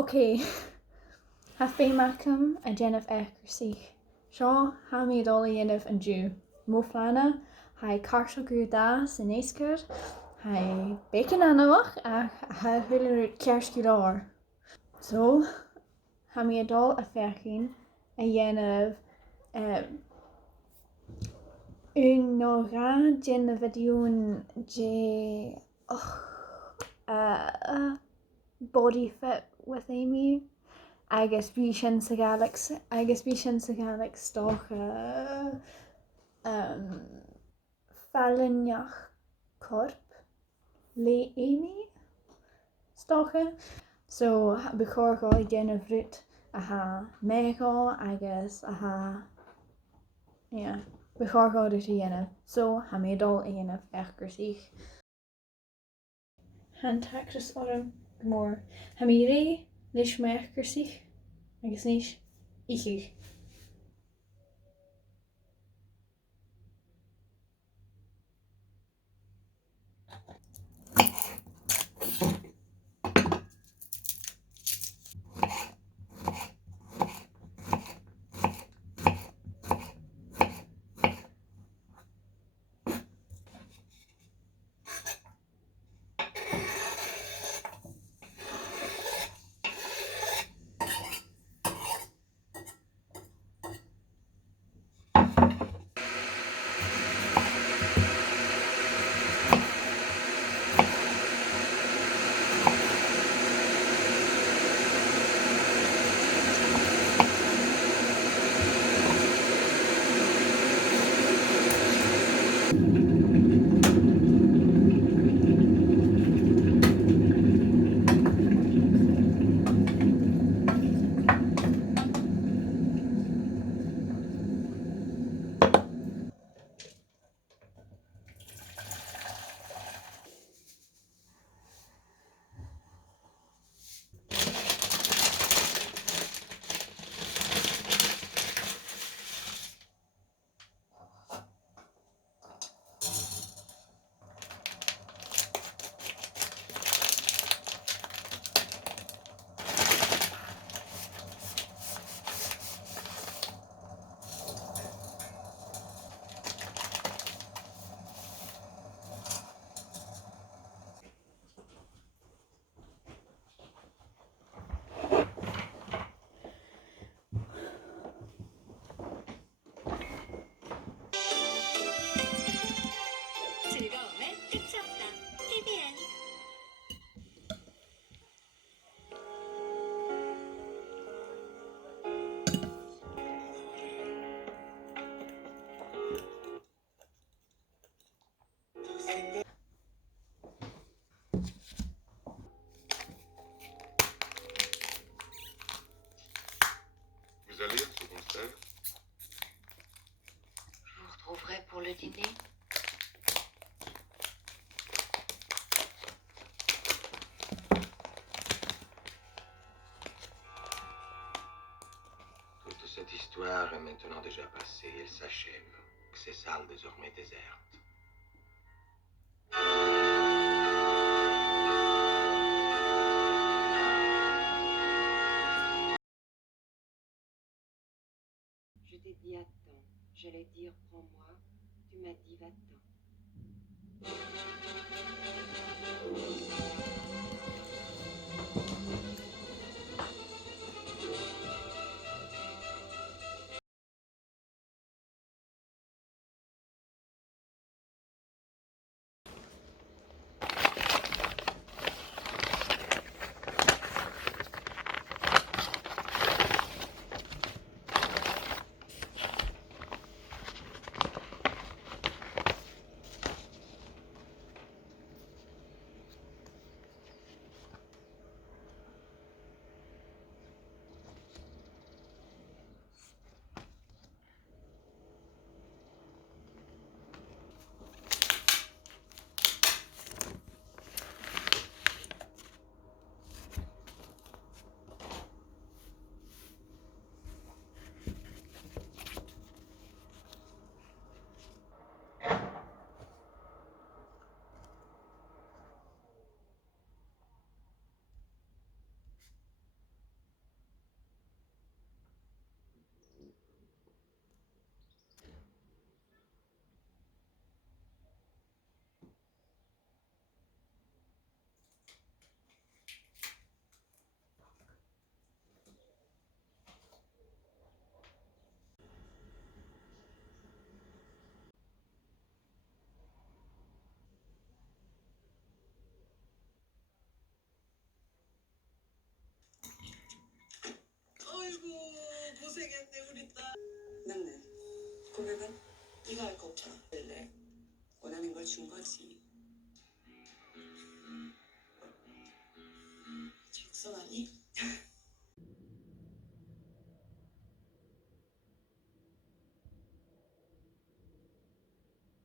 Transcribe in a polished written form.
Ok, ha féachcham a déanamh écrasí. Seo ha míad dul a dhéanamh an dú. Mó phleana ha cartaú dáas in éascar, ha bacon anamach a ha thuilir cearcú láir. So ha míad dul a fechinn a dhéanamh un nó rá déanamh bhíún dé body fit with Amy agus bhí sin sa Galax stocha fallaineach corp le Amy stocha. So ba chóirá déanamh rút a ha méá agus a ha ba chóirá rút a dhéanamh. So ha mé dul a dhéanamh écrasích. Han tacras orm mór. Ha mí ré leis me écrasích agus níos ichich. 즐거움은 끝이 없다. TVN. Vous allez à ce concert? Je vous retrouverai pour le dîner. Toute cette histoire est maintenant déjà passée. Elle s'achève. Ces salles désormais désertes. Je t'ai dit attends. J'allais dire prends-moi. Tu m'as dit va-t'en. 되겠네 우리 딸. 맞네. 고백은 네가 할 거 없잖아. 원래 원하는 걸 준 거지. 적성하니?